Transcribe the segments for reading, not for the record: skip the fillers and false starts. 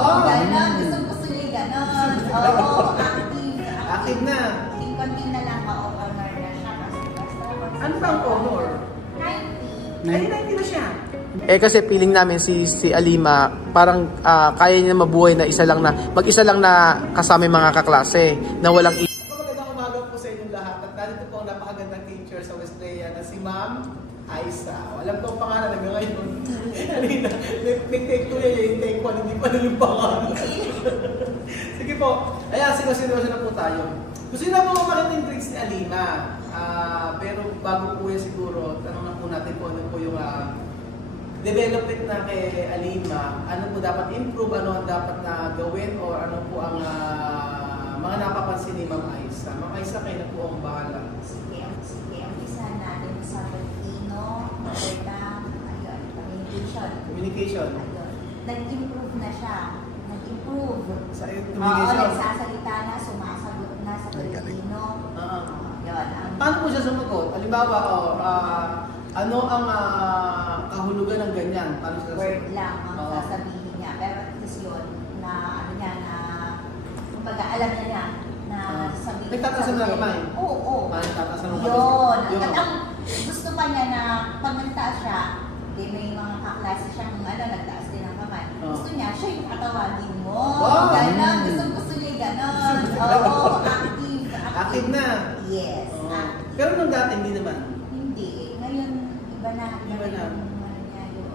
Ganon. Gusto niya ganon. Oo, active. Active na. Konti na lang ka-honor na siya. Ano ba ang honor? 90. Ay, 90 na siya. Kasi feeling namin si Alima parang kaya niya mabuhay na mag-isa lang na kasama yung mga kaklase na walang Magandang umaga po sa inyong lahat at narito po ang napakagandang teacher sa Westleya na si Ma'am Aisa. Alam ko ang pangalan hanggang ngayon. May take 2 yan, yung take 1, hindi pa na yung pangalan. Sige po, ayan, sinusin na po tayo. Gusto na po makita yung tricks ni Alima. Pero bago po yan siguro, tanong na po natin po ano po yung development na kay Alima. Ano po dapat improve, ano ang dapat na gawin, o ano po ang mga napapansin ni Ma'am Aisa. Ma'am Aisa, kayo na po ang bahala. Sige, umpisa natin sa Filipino, ayun, communication. Ayun. Nag-improve na siya. Nag-improve. Sa communication? Oo, nagsasalita na, sumasagot na sa Filipino. Yun. Paano po siya sumagot? Halimbawa, ano ang kahulugan ng ganyan? Paano siya word lang ang sasabihin niya. Pero at least yun, na ano niya, na kumbaga alam niya na sabihin. Nagtatasan na kamay? Oo. Nagtatasan na kamay? Yun. At ang gusto pa niya na pag nagtaas siya, may mga kaklase siyang nagtaas din ang kamay. Gusto niya, siya yung katawagin mo. Ganon. Gusto niya ganon. Oo, active. Active na? Yes. Pero nung dati, hindi naman? Hindi. Ngayon, iba na. Iba na. Yung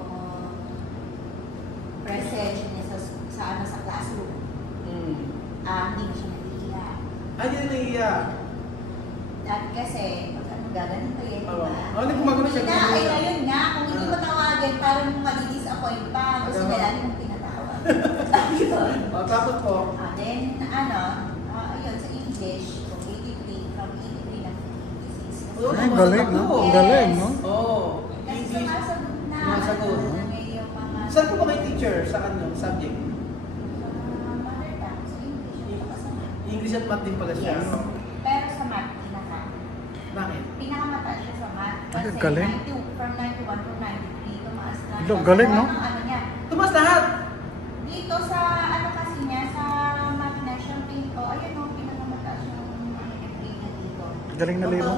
presence niya sa classroom. Hindi na siya nag-iiyak. Hindi na nag-iiyak? Dati kasi, pag gaganito yan, diba? Hindi gumagano siya. Ayun nga, kung hindi mo tawagin, parang mali-disappoint pa. Gusto na lang yung pinatawag. Tapos po? Then, ayun, sa English, from 83 na 56. Ay, galing, no? Galing, no? Oo. Kasi sumasagot na. Sumasagot. Saan po ba kayo teacher? Sa ano? Subject? Mother tongue, sa English. Sa math. English at math din pala siya. Yes. Pero sa math, pinaka. Bakit? Pinakamataas siya sa math. Kasi galing. from 91 to 93, tumaas na. Galing, no? Ano niya? Tumas lahat! Dito sa, kasi niya, sa math na siya, ayun o, pinakamataas yung grade na dito. Galing na Lima.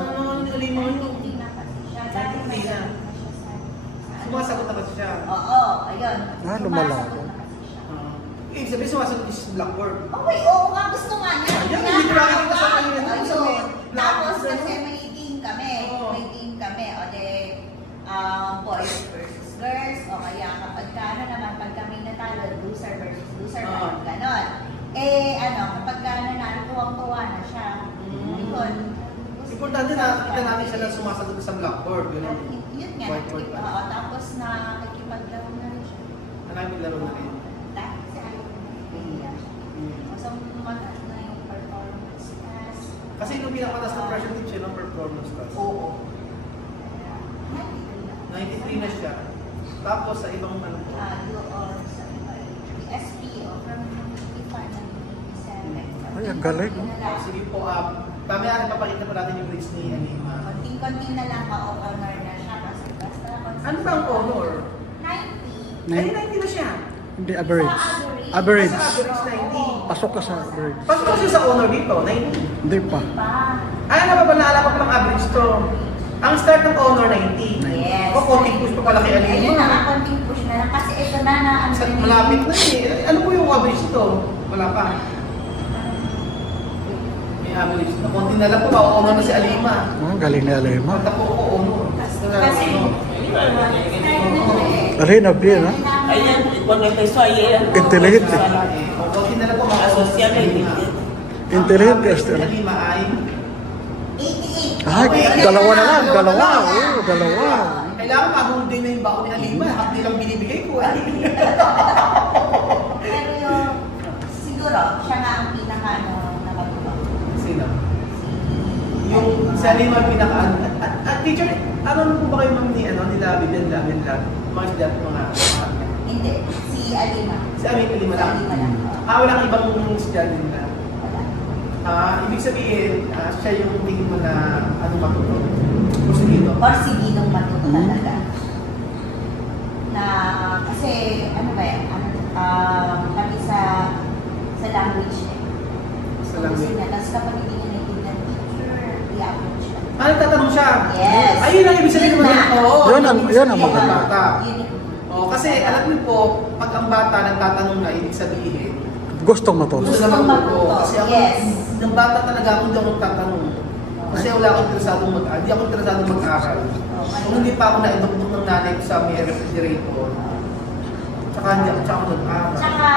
Alima yun. Hindi na kasi siya. Dati may Hindi na. sagot na siya sa... Sumasagot na kasi siya. Oo, ayun. lumala. Sumasagot na kasi siya. Ibig sabihin, sumasagot is blackboard. Okay, oo nga, gusto nga niya. Ayun, hindi ko nakikita sa kanina. Ayun. Tapos Blackboard. kasi may team kami. May team kami. O de, boys versus girls. O kaya kapag naman, pag kami natalo, loser versus loser. Ganon. Kapag tuwang-tuwa na siya. Yun. Importante na kita natin siya na sumasagot sa blackboard. Yun nga. Tapos nakikipaglaro na rin siya. Nakikipaglaro na rin. Dahil kasi ayaw na. So, mataas na yung performance test. Kasi yung pinakatas na pressure din siya ng performance test. Oo. 93 na siya. Tapos sa ibang ano po? Doon sa SP, from 55 na 87. Ay, ang galing, no? Sige po, mamaya papakita po natin yung grades ni Alima. Konting-konting na lang ka-honor na siya kasi basta... Ano ba ang honor? 90. Ay, 90 na siya. Hindi, average. Sa Average. Sa average 90. Pasok ka sa average. Pasok kasi sa honor dito, 90. Hindi pa. Ay, ano ba naalala ko palang average to? Ang start ng honor 90. Yes. O, konting push pa pala kay Alima. Ayun na, konting push na lang kasi ito na Malapit na eh. Ano po yung average to? Wala pa. May average na. Konting na lang po, ma-honor na si Alima. Galing na Alima. Pagka po ako honor. Kasi, Galing na Bien, ha? Ayan, cuando empezó ayer. Inteligente. Konting na lang po, ma-honor na si Asociado Alima. Inteligente, Si Alima ay... 88. Ay, dalawa na lang. Dalawa. Oo, dalawa. Kailangan pa-whole day na yung baon ni Alima. Hapdi lang binibigay ko. Pero yung, siguro, siya nga ang nakatulong. Sino? Yung si Alima ang pinaka... At teacher, ano po ba kayo ni David and David lang? Mga estudyante, mga... Hindi, si Alima. Si Alima lang? Si Alima lang. Walang ibang estudyante nila? Ibig sabihin, siya yung tingin mo na ano matuto? Porsigido? Porsigidong matuto talaga. Na, kasi, kami sa language niya. Sa Gusto language. niya. Tapos kapag hindi niya naiintindihan teacher, i-approach siya. Ah, nagtatanong siya? Yes. Ayun ang ibig sabihin naman. Oo. Yun ang maganda. maganda. Bata. Yun. Oo, kasi alam niyo po, pag ang bata nagtatanong na, ibig sabihin, Gustong matuto. gusto na matuto. Kasi ako, Yes. ng bata talaga ako hindi ako nagtatanong. Kasi wala akong interesadong hindi ako interesadong mag-aral. Kung hindi pa ako na-indoktok ng nanay ko sa may refrigerator, tsaka hindi ako nag-aral. Tsaka,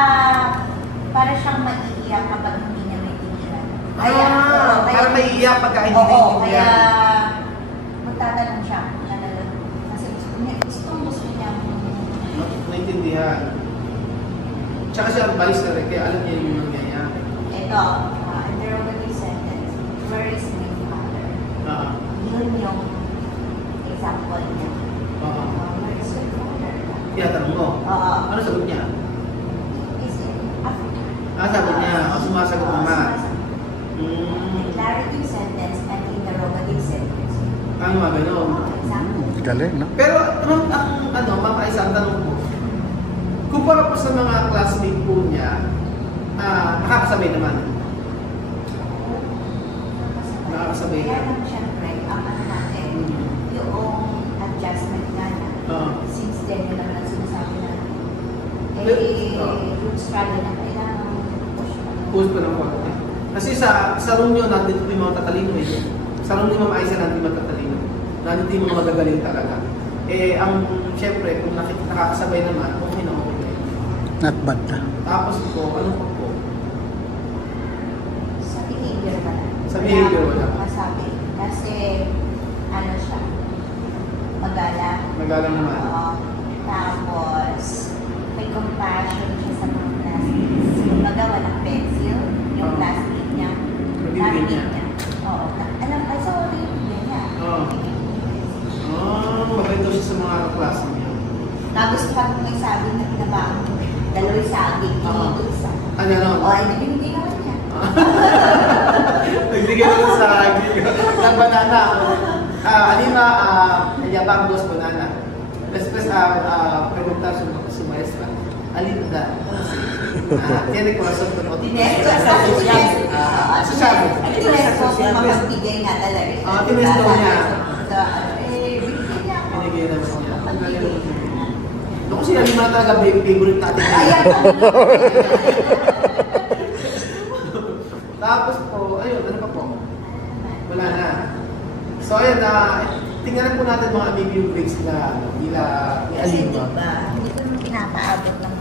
para siyang maiiyak kapag hindi niya maintindihan. Para maiiyak pagka hindi Oo, kaya naiintindihan. magtatanong siya. Kasi gusto niya. Naintindihan. Tsaka siya advisor eh, kaya alam niya yung nangyayari. Ito, interrogative sentence. Where is my father? Yun yung example niya. Where is your father? Tinatanong mo. Oo. Ano sagot niya? Is it Africa? Sagot niya. Sumasagot naman. Declarative sentence and interrogative sentence. Ano mga gano'n. Example. Galing, no? Pero ang Mama Aisa, ang tanong ko, kumpara po sa mga classmate po niya, nakakasabay naman. Nakakasabay Kaya ka. lang siyempre, ang ano natin, yung adjustment nga na, since then, yun naman ang sinasabi na, yung struggle na kailangan Push ko ng konti. Kasi sa room nyo, nandito po yung mga tatalino eh. Sa room ni Mama Aisa, nandito yung mga tatalino. Nandito yung mga magagaling talaga. Siyempre, kung nakakasabay naman, okay na okay na yun. Not bad na. Tapos po, ano po? sa behavior ba na? Sa behavior wala. Masabi. Kasi, ano siya, magalang. Magalang naman. Oo. Tapos, may compassion siya sa mga classmates. Yung baga, walang pencil, yung classmate niya. Nabibigyan niya. Oo. Alam ka, so, nabibigyan niya. Mabait daw siya sa mga klase niya. Tapos, pag may sabi na pinabang, dalawa saging, dito isa. Ano? O, ay, nabibigyan naman niya. Nagbigay naman sa ng banana. Alima, nayabang dos banana. Después, preguntar su maestra. Alina da. Tiene corazón pero no tiene. Tinesto kung makagbigay nga talaga. Tinesto niya. Bigyan niya ako. Binigay naman niya. Ang galing naman. Doon kasi Alima talaga favorite natin. Ayan. Tapos po, ayun, ano pa po? Wala na. So ayun, tingnan po natin mga amibio breaks na nila ni Kasi Alima. diba, hindi ko naman pinapaabot ng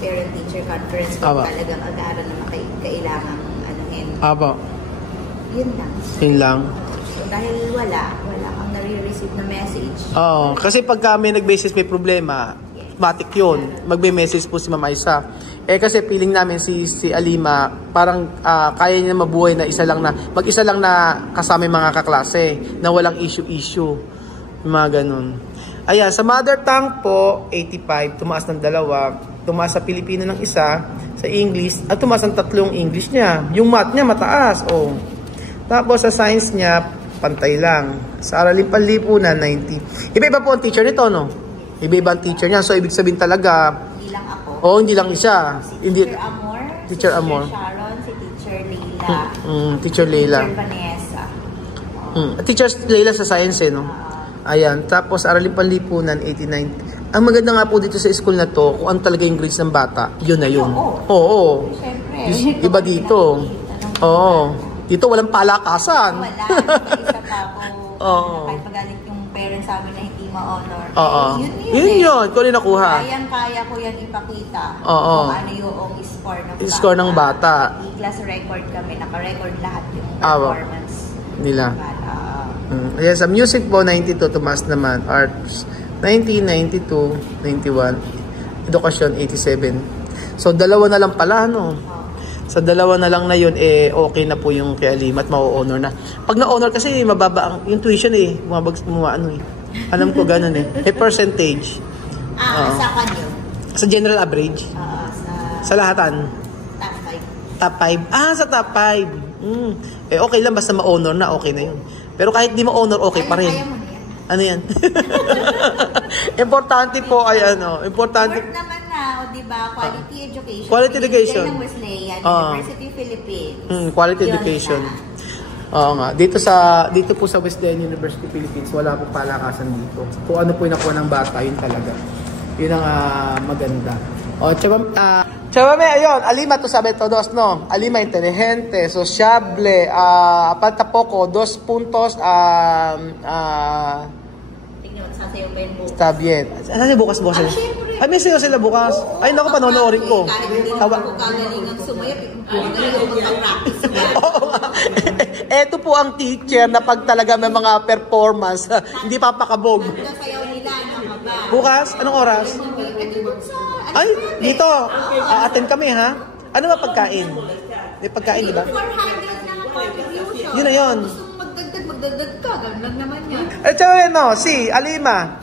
parent-teacher conference kung Aba. talagangag-aaral na kailangan anuhin. Aba. Yun lang. Yun lang. So, dahil wala kang nare-receive na message. Oo. Kasi pag kami nag-basis may problema, matik yun. Magbe-message po si Mama Aisa. Kasi feeling namin si Alima, parang kaya niya mabuhay na mag-isa lang na kasama yung mga kaklase, na walang issue. Mga ganun. Ayan, sa mother tongue po, 85, tumaas ng 2. Tumaas sa Pilipino ng 1, sa English, at tumaas ng 3 English niya. Yung math niya mataas, oh. Tapos sa science niya, pantay lang. Sa aralin panlipunan, 90. Iba-iba po ang teacher nito, no? Iba-iba ang teacher niya. So, ibig sabihin talaga, Hindi lang ako. hindi lang isa. Si Hindi, Teacher Amor, Teacher si Amor. Sharon, si Teacher Leila, Teacher Leila. Teacher Vanessa. Teacher Leila sa science, no? Ayan. Tapos, aralin panlipunan, 89. Ang maganda nga po dito sa school na to, kung ano talaga yung grades ng bata, yun na yun. Oo. Siyempre. Iba dito. Oo. Dito walang palakasan. Wala. Isa pa ako. Oo. Kahit magalit yung parents sa amin na hindi ma-honor. Oo. Yun. Yun. Kung ano nakuha. Kaya ko yan ipakita. Oo. Kung ano yung score ng bata. Score ng bata. I-class record kami. Naka-record lahat yung Awa. performance. Nila. ng bata. Ayan, sa music po, 92, tumaas naman. Arts, 90, 92, 91. Edukasyon, 87. So, 2 na lang pala, no? Sa 2 na lang na yun, okay na po yung kay Alima at ma-honor na. Pag na-honor kasi, mababa yung tuition Alam ko ganun percentage. Sa kanyo? Sa general average? Sa lahatan? Top 5. Top 5? Sa top 5. Okay lang, basta ma-honor na, okay na yun. Pero kahit di ma-honor, okay pa rin. Kaya mo na yan. Ano yan? Importante po ay importante. Work naman na. o diba, quality education. Quality education. Ng Wesleyan, University Philippines. Quality Yun education. siya. Oo nga. Dito po sa Wesleyan University Philippines, wala po palakasan dito. Kung ano po yung nakuha ng bata, yun talaga. Yun ang maganda. O, Chabame, ayun, Alima to sabi todos, no? Alima inteligente, sociable, aparte poco, 2 puntos, Tingnan mo, sasayaw pa yung bukas. está bien. Ano yung bukas? Syempre. Ay, may sila bukas. Ay, naku, panonoorin ko. Kahit hindi naman ako kagalingang sumayap, magaling ako mag-practice niya. Oo nga. Eto po ang teacher na pag talaga may mga performance, hindi papakabog. Sasayaw nila, nakaba. Bukas, anong oras? Ito dun sa, Ay, dito. Attend kami, ha? Ano ba pagkain? May pagkain, di ba? 400 lang ang contribution. Yun na yun. Gusto mong magdagdag ka, ganun lang naman yan. Eh, chavame, no, si Alima,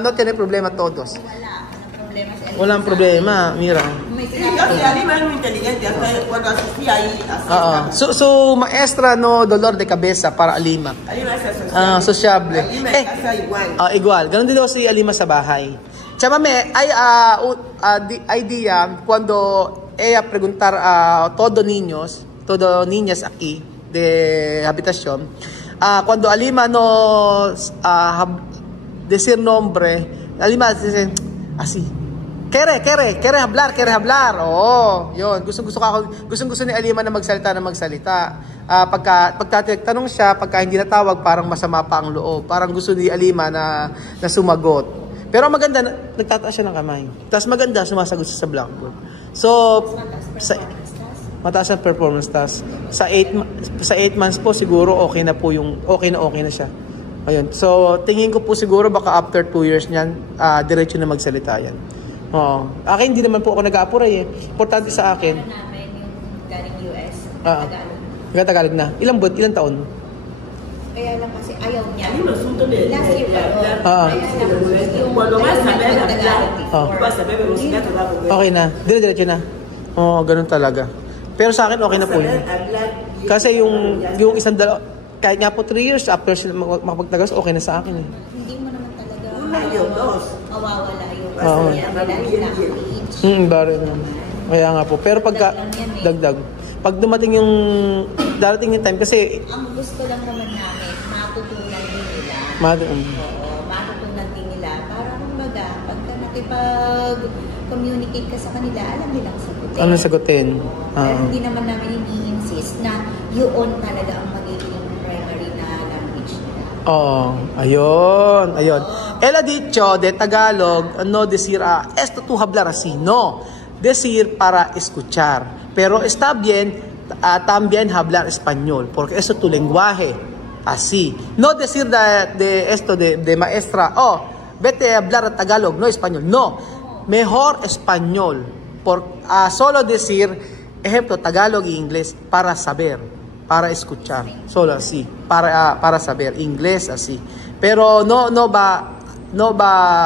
no tiene problema todos. Wala. Anong problema sa Walang problema, mira. May Sí, sinabi. si Alima es muy inteligente, hasta cuando asistía ahí, así. So, maestra, no, dolor de cabeza para Alima. Alima es asociable. Sociable. Alima en casa igual. Igual. Ganon din daw si Alima sa bahay. Chavame, idea cuando ella preguntar a todo niñas aquí de habitación, cuando Alima no decir nombre, Alima dice así. Quiere hablar. Oo, yun. Gusto ni Alima na magsalita. Pagka tanong siya, pagka hindi natawag, parang masama pa ang loob. Parang gusto ni Alima na sumagot. Pero maganda, nagtataas siya ng kamay. Tapos maganda, sumasagot siya sa blackboard. So, mataas ang performance task. Sa 8 months po, siguro okay na siya. Ayun. So, tingin ko po siguro baka after 2 years niyan, diretso na magsalita yan. Oo. Akin, hindi naman po ako nag-aapuray eh. Importante sa akin. Ano namin yung galing US, Tagalog. Tagalog na. Ilang taon? Kaya lang kasi ayaw niya. Hay un asunto de Last year pa. cuando vas a ver la Tagalog. vas a ver velocidad te va a volver. Okay na. Diretso na. Oo, ganun talaga. Pero sa akin, okay na po yun. Kasi yung isang kahit nga po 3 years after sila makapagtagas, okay na sa akin eh. Hindi mo naman talaga Un año, 2. mawawala yung Oo. Bari naman. Kaya nga po. Pero pagka dagdag, pag darating yung time kasi ang gusto lang naman namin, matutunan din nila. Oo, matutunan din nila. Para kumbaga, pagka nakipag-communicate ka sa kanila, alam nilang sagutin. ano sagutin. Pero hindi naman namin ini-insist na yun talaga ang magiging primary na language nila. Ayun. Él ha dicho de Tagalog, no decir esto tú hablar así, no. Decir para escuchar. Pero está bien también hablar español, porque eso es tu lenguaje. Así. No decir de esto de maestra, vete a hablar Tagalog, no español. No. Mejor español. Solo decir, ejemplo, Tagalog y inglés para saber, para escuchar. Solo así. Para saber. Inglés así. Pero no va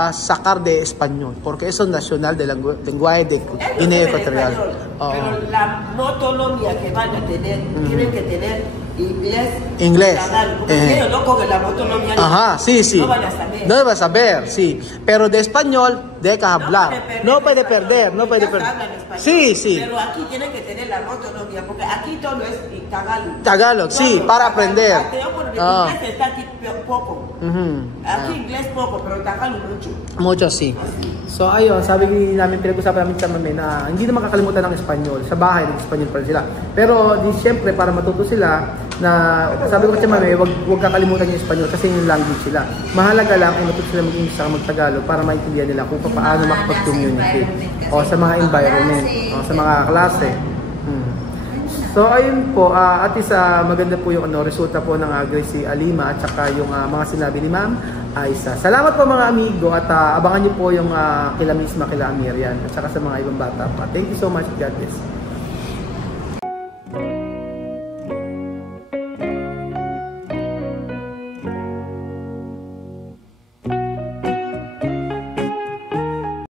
a sacar de español, porque eso es nacional del lenguaje de Guinea Ecuatorial. Pero la autonomía que van a tener, tienen que tener inglés. Porque ellos no cogen la autonomía. Ajá, sí. No van a saber. No van a saber, sí. Pero de español, deja hablar. No puede perder. Sí. Pero aquí tienen que tener la autonomía, porque aquí todo es Tagalog. Tagalog, sí, para aprender. Inglés está aquí poco. Aquí inglés poco, pero Tagalog mucho. Mucho, sí. So, ayun, sabi namin, pinag-usapan namin sa mami na hindi na makakalimutan ng Espanyol. Sa bahay, nag-Espanyol pa rin sila. Pero, siyempre, para matuto sila, sabi ko sa mami, huwag kakalimutan yung Espanyol kasi yung language sila. Mahalaga lang kung natuto sila mag-English sa mag-Tagalog para maintindihan nila kung paano makapag-communicate. Sa mga environment, sa mga klase. So ayun po, at least maganda po yung resulta po ng grade si Alima at saka yung mga sinabi ni Ma'am Aisa. Salamat po mga amigo at abangan niyo po yung kila Misma, kila Miriam at saka sa mga ibang bata pa. Thank you so much, God bless.